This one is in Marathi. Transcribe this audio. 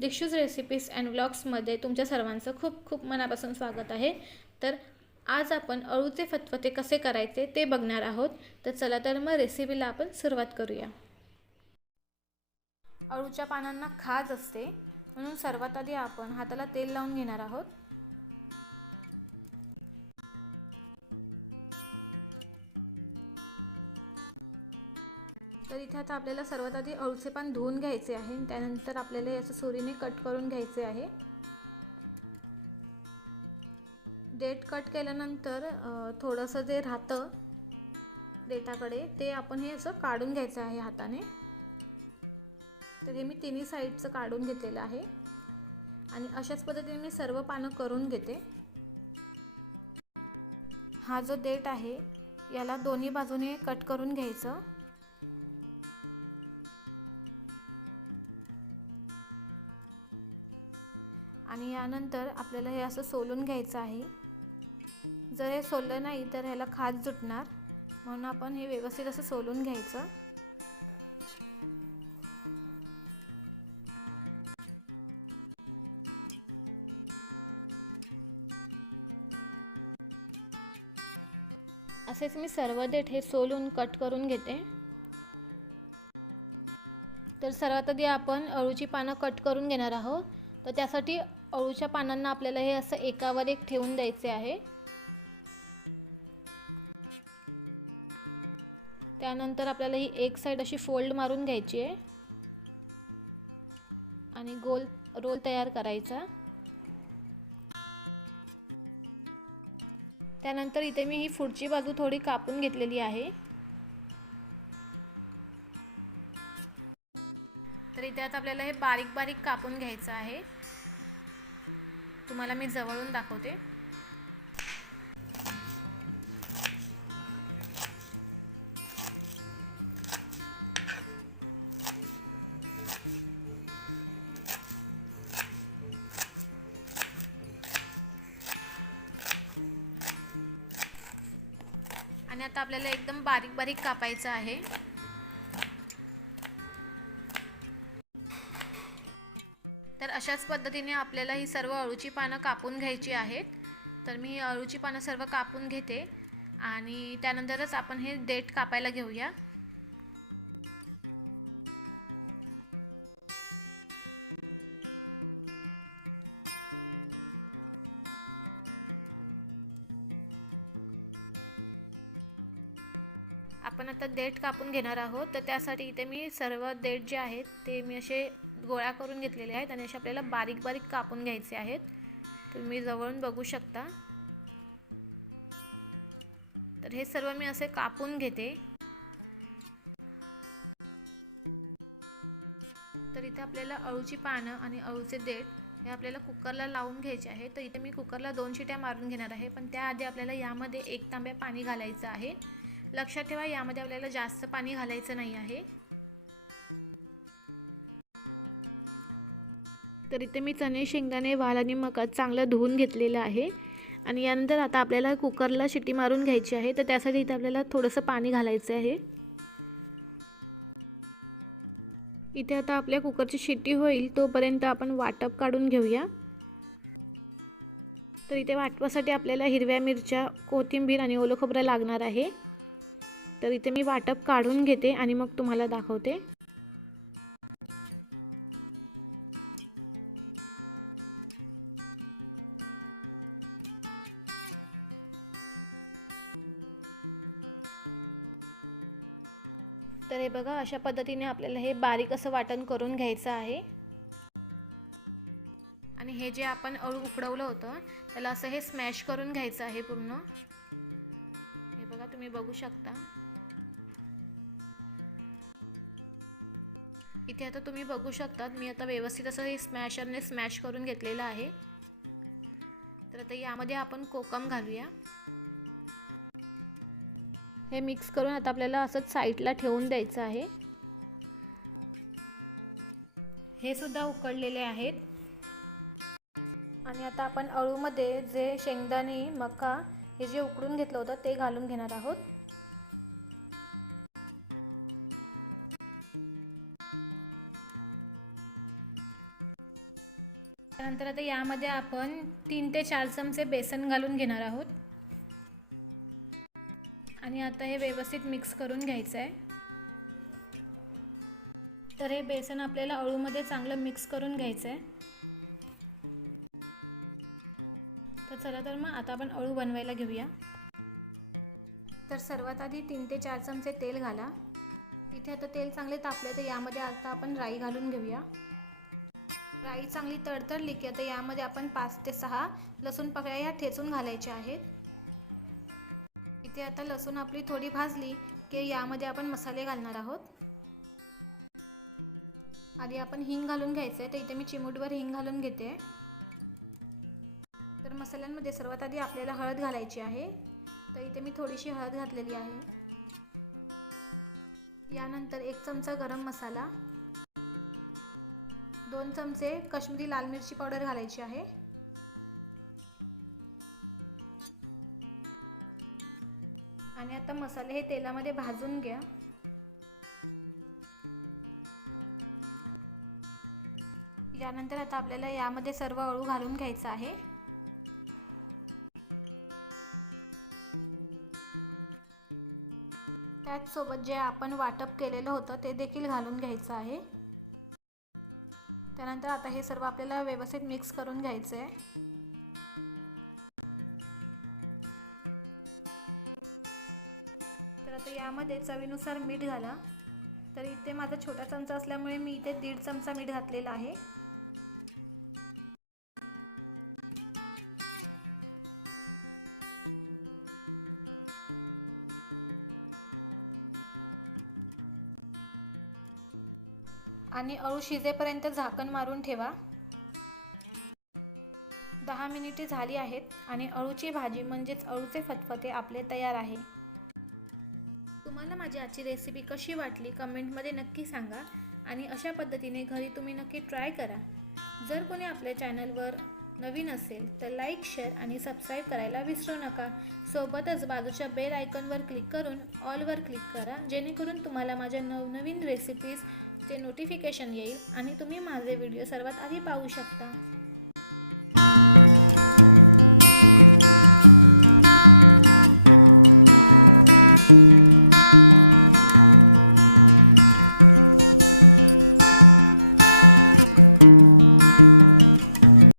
दिक्षूस रेसिपीज अँड व्लॉग्समध्ये तुमच्या सर्वांचं खूप खूप मनापासून स्वागत आहे। तर आज आपण अळूचे फतफते कसे करायचे ते बघणार आहोत। तर चला तर मग रेसिपीला आपण सुरुवात करूया। अळूच्या पानांना खाज असते, म्हणून सर्वात आधी आपण हाताला तेल लावून घेणार आहोत। तर इथे आता आपल्याला सर्वात आधी अळूचे पान धुवून घ्यायचे आहे, त्यानंतर आपल्याला याचं सुरीने कट करून घ्यायचे आहे। देठ कट केल्यानंतर थोडंसं जे राहतं देठाकडे ते आपण हे असं काढून घ्यायचं आहे हाताने। तर हे मी तिन्ही साईडचं काढून घेतलेलं आहे आणि अशाच पद्धतीने मी सर्व पानं करून घेते। हा जो देठ आहे याला दोन्ही बाजूने कट करून घ्यायचं आणि यानंतर आपल्याला हे असं सोलून घ्यायचं आहे। जर हे सोललं नाही तर ह्याला खाज सुटणार, म्हणून आपण हे व्यवस्थित असं सोलून घ्यायचं। असेच मी सर्व देठ हे सोलून कट करून घेते। तर सर्वात आधी आपण अळूची पानं कट करून घेणार आहोत। तर त्यासाठी अळूच्या पानांना आपल्याला हे असं एकावर एक ठेवून द्यायचे आहे। त्यानंतर आपल्याला ही एक साइड अशी फोल्ड मारून घ्यायची आहे आणि गोल रोल तयार करायचा। त्यानंतर इथे मी ही पुढची बाजू थोडी कापून घेतलेली आहे। तर इथे आता आपल्याला हे बारीक बारीक कापून घ्यायचं आहे। तुम्हाला मी जवळून दाखवते। आणि आता आपल्याला एकदम बारीक बारीक कापायचं आहे। तर अशाच पद्धतीने आपल्याला ही सर्व अळूची पानं कापून घ्यायची आहेत। तर मी ही अळूची पानं सर्व कापून घेते आणि त्यानंतरच आपण हे देठ कापायला घेऊया। आपण आता देठ कापून घेणार आहोत। तर त्यासाठी इथे मी सर्व देठ जे आहेत ते मी असे गोळा करून घेतलेले आहेत आणि असे आपल्याला बारीक बारीक कापून घ्यायचे आहेत। तुम्ही जवळून बघू शकता। तर हे सर्व मी असे कापून घेते। तर इथे आपल्याला अळूची पानं आणि अळूचे देठ हे आपल्याला कुकरला लावून घ्यायचे आहे। तर इथे मी कुकरला 2 शिट्या मारून घेणार आहे, पण त्याआधी आपल्याला यामध्ये 1 तांब्या पाणी घालायचं आहे। लक्षात ठेवा, यामध्ये आपल्याला जास्त पाणी घालायचं नाही आहे। तर इथे मी चणे, शेंगदाणे, वाल आणि मका चांगलं धुवून घेतलेलं आहे आणि यानंतर आता आपल्याला कुकरला शिट्टी मारून घ्यायची आहे। तर त्यासाठी इथे आपल्याला थोडंसं पाणी घालायचं आहे। इथे आता आपल्या कुकरची शिट्टी होईल तोपर्यंत आपण वाटप काढून घेऊया। तर इथे वाटपासाठी आपल्याला हिरव्या मिरच्या, कोथिंबीर आणि ओलं खोबरं लागणार आहे। तर इथे मी वाटप काढून घेते आणि मग तुम्हाला दाखवते। तर हे बघा, अशा पद्धतीने आपल्याला हे बारीक असं वाटण करून घ्यायचं आहे। आणि हे जे आपण अळू उकडवलं होतं त्याला असं हे स्मॅश करून घ्यायचं आहे पूर्ण। हे बघा, तुम्ही बघू शकता। इथे आता तुम्ही बघू शकतात मी आता व्यवस्थित असं हे स्मॅशरने स्मॅश करून घेतलेलं आहे। तर आता यामध्ये आपण कोकम घालूया। हे मिक्स करून आता आपल्याला असंच साईडला ठेवून द्यायचं आहे। हे सुद्धा उकडलेले आहेत आणि आता आपण अळूमध्ये जे शेंगदाणे, मका हे जे उकडून घेतलं होतं ते घालून घेणार आहोत। त्यानंतर आता यामध्ये आपण 3 ते 4 चमचे बेसन घालून घेणार आहोत आणि आता हे व्यवस्थित मिक्स करून घ्यायचं आहे। तर हे बेसन आपल्याला अळूमध्ये चांगलं मिक्स करून घ्यायचं आहे। तर चला तर मग आता आपण अळू बनवायला घेऊया। तर सर्वात आधी 3 ते 4 चमचे तेल घाला। इथे आता तेल चांगले तापले तर यामध्ये आता आपण राई घालून घेऊया। राई चांगली तडतडली की आता यामध्ये आपण 5 ते 6 लसूण पाकळ्या या ठेचून घालायच्या आहेत। इथे आता लसूण आपली थोडी भाजली की यामध्ये आपण मसाले घालणार आहोत। आधी आपण हिंग घालून घ्यायचं आहे, तर इथे मी चिमूटभर हिंग घालून घेते। तर मसाल्यांमध्ये सर्वात आधी आपल्याला हळद घालायची आहे, तर इथे मी थोडीशी हळद घातलेली आहे। यानंतर 1 चमचा गरम मसाला, 2 चमचे काश्मीरी लाल मिरची पावडर घालायची आहे आणि आता मसाले हे तेलामध्ये भाजून घ्या। यानंतर आता आपल्याला यामध्ये सर्व अळू घालून घ्यायचा आहे। त्याचसोबत जे आपण वाटप केलेलं होतं ते देखील घालून घ्यायचं आहे। त्यानंतर आता हे सर्व आपल्याला व्यवस्थित मिक्स करून घ्यायचं आहे। तर आता यामध्ये चवीनुसार मीठ घाला। तर इथे माझा छोटा चमचा असल्यामुळे मी इथे 1.5 चमचा मीठ घातलेला आहे। आणि अळू शिजेपर्यंत झाकण मारून ठेवा। 10 मिनिटे झाली आहेत आणि अळूची भाजी म्हणजेच अळूचे फतफते आपले तयार आहे। तुम्हाला माझी आजची रेसिपी कशी वाटली कमेंटमध्ये नक्की सांगा आणि अशा पद्धतीने घरी तुम्ही नक्की ट्राय करा। जर कोणी आपल्या चॅनलवर नवीन असेल तर लाईक, शेअर आणि सबस्क्राईब करायला विसरू नका। सोबतच बाजूच्या बेल आयकॉनवर क्लिक करून ऑलवर क्लिक करा, जेणेकरून तुम्हाला माझ्या नवनवीन रेसिपीजचे नोटिफिकेशन येईल आणि तुम्ही माझे व्हिडिओ सर्वात आधी पाहू शकता।